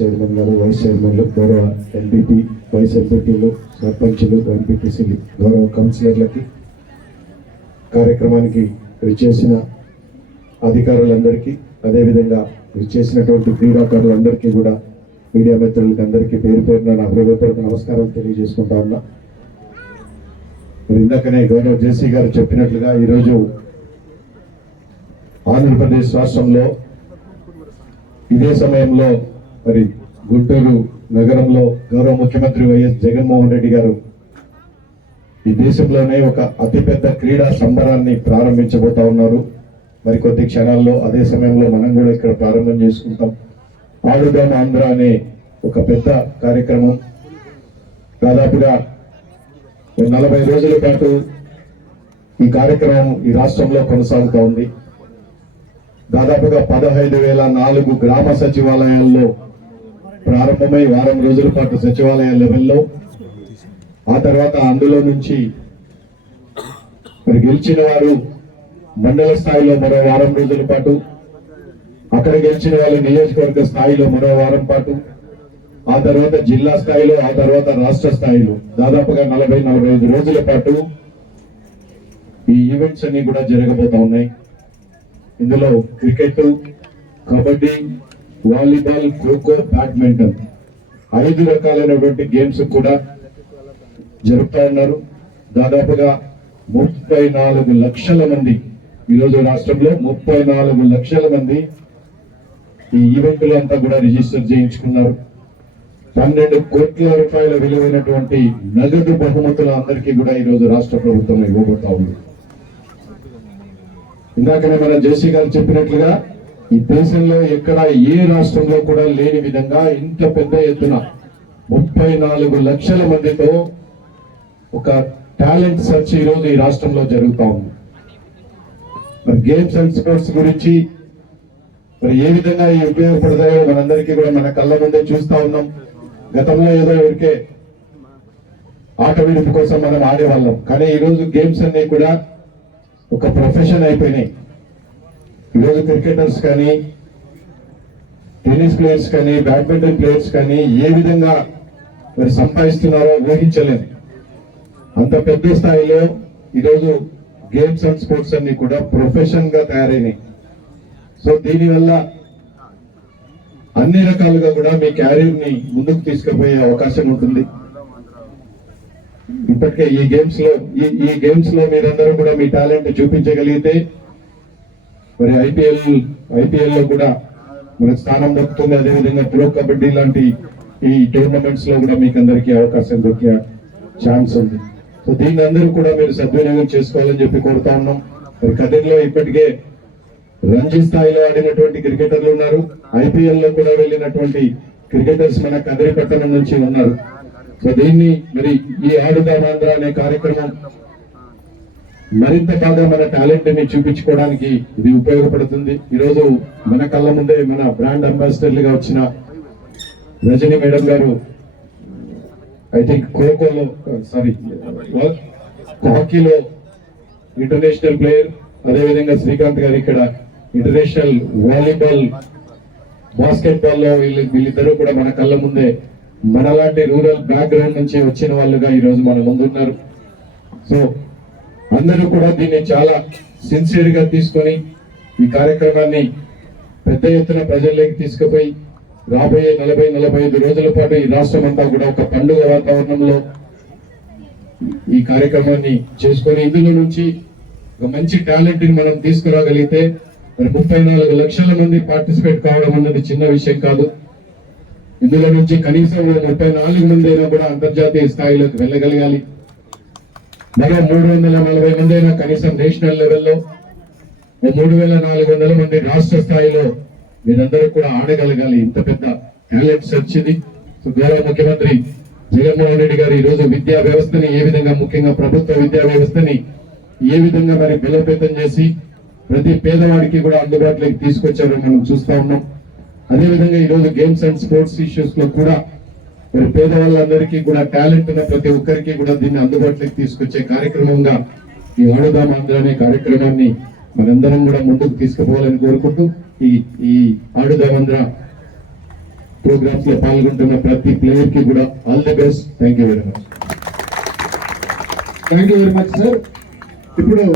గారు వైస్ చైర్మన్లు గౌరవ ఎంపీపీ వైస్ ఎంపీటీలు సర్పంచులు ఎంపీటీసీలు గౌరవ కౌన్సిలర్లకి కార్యక్రమానికి విచ్చేసిన అధికారులందరికీ అదేవిధంగా విచ్చేసినటువంటి క్రీడాకారులందరికీ కూడా మీడియా మిత్రులకి అందరికీ పేరు పేరున నా హృదయపూర్వక నమస్కారం తెలియజేసుకుంటా ఉన్నా. మరి ఇందాకనే గౌరవ జేసీ గారు చెప్పినట్లుగా ఈరోజు ఆంధ్రప్రదేశ్ రాష్ట్రంలో ఇదే సమయంలో మరి గుంటూరు నగరంలో గౌరవ ముఖ్యమంత్రి వైఎస్ జగన్మోహన్ రెడ్డి గారు ఈ దేశంలోనే ఒక అతిపెద్ద క్రీడా సంబరాన్ని ప్రారంభించబోతా ఉన్నారు. మరి కొద్ది క్షణాల్లో అదే సమయంలో మనం కూడా ఇక్కడ ప్రారంభం చేసుకుంటాం. ఆడుదాం ఆంధ్ర అనే ఒక పెద్ద కార్యక్రమం. దాదాపుగా నలభై రోజుల పాటు ఈ కార్యక్రమం ఈ రాష్ట్రంలో కొనసాగుతూ ఉంది. దాదాపుగా పదహైదు వేల నాలుగు గ్రామ సచివాలయాల్లో ప్రారంభమై వారం రోజుల పాటు సచివాలయ లెవెల్లో ఆ తర్వాత అందులో నుంచి మరి గెలిచిన వారు మండల స్థాయిలో మరో వారం రోజుల పాటు అక్కడ గెలిచిన వాళ్ళు నియోజకవర్గ స్థాయిలో మరో వారం పాటు ఆ తర్వాత జిల్లా స్థాయిలో ఆ తర్వాత రాష్ట్ర స్థాయిలో. దాదాపుగా నలభై నలభై ఐదు రోజుల పాటు ఈ ఈవెంట్స్ అన్ని కూడా జరగబోతా ఉన్నాయి. ఇందులో cricket kabaddi volleyball kho kho badminton ఐదు రకాలైనటువంటి గేమ్స్ కూడా జరుపుతా ఉన్నారు. దాదాపుగా ముప్పై నాలుగు లక్షల మంది ఈరోజు రాష్ట్రంలో ముప్పై నాలుగు లక్షల మంది ఈ ఈవెంట్లు అంతా కూడా రిజిస్టర్ చేయించుకున్నారు. పన్నెండు కోట్ల రూపాయల విలువైనటువంటి నగదు బహుమతులు అందరికీ కూడా ఈరోజు రాష్ట్ర ప్రభుత్వం ఇవ్వబోతా ఉంది. ఇందాకనే మన జేసీ గారు చెప్పినట్లుగా ఈ దేశంలో ఎక్కడ ఏ రాష్ట్రంలో కూడా లేని విధంగా ఇంత పెద్ద ఎత్తున ముప్పై నాలుగు లక్షల మందితో ఒక టాలెంట్ సెర్చ్ ఈ రోజు ఈ రాష్ట్రంలో జరుగుతా ఉంది. మరి గేమ్స్ అండ్ స్పోర్ట్స్ గురించి మరి ఏ విధంగా ఈ ఉపయోగపడతాయో మనందరికీ కూడా మన కళ్ళ ముందే చూస్తా ఉన్నాం. గతంలో ఏదో ఎవరికే ఆట విడుపు కోసం మనం ఆడేవాళ్ళం. కానీ ఈ రోజు గేమ్స్ అన్ని కూడా ఒక ప్రొఫెషన్ అయిపోయినాయి. ఈరోజు క్రికెటర్స్ కానీ టెన్నిస్ ప్లేయర్స్ కానీ బ్యాడ్మింటన్ ప్లేయర్స్ కానీ ఏ విధంగా మరి సంపాదిస్తున్నారో ఊహించలేదు. అంత పెద్ద స్థాయిలో ఈరోజు గేమ్స్ అండ్ స్పోర్ట్స్ అన్ని కూడా ప్రొఫెషన్గా తయారైనాయి. సో దీనివల్ల అన్ని రకాలుగా కూడా మీ క్యారియర్ని ముందుకు తీసుకుపోయే అవకాశం ఉంటుంది. ఇప్పటికే ఈ గేమ్స్లో ఈ ఈ గేమ్స్లో మీరందరూ కూడా మీ టాలెంట్ చూపించగలిగితే మరి ఐపీఎల్ ఐపీఎల్లో కూడా మన స్థానం దక్కుతుంది. అదేవిధంగా ప్రో కబడ్డీ లాంటి ఈ టోర్నమెంట్స్లో కూడా మీకు అందరికీ అవకాశం దొరికే ఛాన్స్ ఉంది. సో దీన్ని అందరూ కూడా మీరు సద్వినియోగం చేసుకోవాలని చెప్పి కోరుతా ఉన్నాం. మరి కదిరిలో ఇప్పటికే రంజీ స్థాయిలో ఆడినటువంటి క్రికెటర్లు ఉన్నారు. ఐపీఎల్లో కూడా వెళ్ళినటువంటి క్రికెటర్స్ మన కదిరి పట్టణం నుంచి ఉన్నారు. సో దీన్ని మరి ఈ ఆడుదామాంధ్ర అనే కార్యక్రమం మరింత బాగా మన టాలెంట్ని చూపించుకోవడానికి ఇది ఉపయోగపడుతుంది. ఈరోజు మన కళ్ళ ముందే మన బ్రాండ్ అంబాసిడర్లుగా వచ్చిన రజనీ మేడం గారు ఐ థింక్ ఖోఖోలో సారీ హాకీలో ఇంటర్నేషనల్ ప్లేయర్ అదేవిధంగా శ్రీకాంత్ గారు ఇక్కడ ఇంటర్నేషనల్ వాలీబాల్ బాస్కెట్బాల్లో వీళ్ళు వీళ్ళిద్దరూ కూడా మన కళ్ళ ముందే మనలాంటి రూరల్ బ్యాక్గ్రౌండ్ నుంచి వచ్చిన వాళ్ళుగా ఈ రోజు మన ముందున్నారు. సో అందరూ కూడా దీన్ని చాలా సిన్సియర్గా తీసుకొని ఈ కార్యక్రమాన్ని పెద్ద ఎత్తున ప్రజల్లోకి తీసుకుపోయి రాబోయే నలభై నలభై ఐదు రోజుల పాటు ఈ రాష్ట్రం అంతా కూడా ఒక పండుగ వాతావరణంలో ఈ కార్యక్రమాన్ని చేసుకొని ఇందులో నుంచి ఒక మంచి టాలెంట్ని మనం తీసుకురాగలిగితే మరి ముప్పై నాలుగు లక్షల మంది పార్టిసిపేట్ కావడం అన్నది చిన్న విషయం కాదు. ఇందులో నుంచి కనీసం ముప్పై నాలుగు మంది అయినా కూడా అంతర్జాతీయ స్థాయిలోకి వెళ్ళగలగాలి. మరో మూడు వందల నలభై మంది అయినా కనీసం నేషనల్ లెవెల్లో మూడు వేల నాలుగు వందల మంది రాష్ట్ర స్థాయిలో మీరందరూ కూడా ఆడగలగాలి. ఇంత పెద్ద టాలెంట్స్ వచ్చింది. గౌరవ ముఖ్యమంత్రి జగన్మోహన్ రెడ్డి గారు ఈ రోజు విద్యా వ్యవస్థని ఏ విధంగా ముఖ్యంగా ప్రభుత్వ విద్యా వ్యవస్థని ఏ విధంగా మరి బలోపేతం చేసి ప్రతి పేదవాడికి కూడా అందుబాటులోకి తీసుకొచ్చారో మనం చూస్తా ఉన్నాం. అదేవిధంగా ఈ రోజు గేమ్స్ అండ్ స్పోర్ట్స్ ఇష్యూస్లో కూడా మరి పేదవాళ్ళందరికీ కూడా టాలెంట్ ఉన్న ప్రతి ఒక్కరికి కూడా దీన్ని అందుబాటులోకి తీసుకొచ్చే కార్యక్రమంగా ఈ ఆడుదాం ఆంధ్ర అనే కార్యక్రమాన్ని మనందరం కూడా ముందుకు తీసుకుపోవాలని కోరుకుంటూ ఈ ఈ ఆడుదాం ఆంధ్ర ప్రోగ్రామ్స్లో పాల్గొంటున్న ప్రతి ప్లేయర్కి కూడా all the best thank you very much thank you very much sir ఇప్పుడు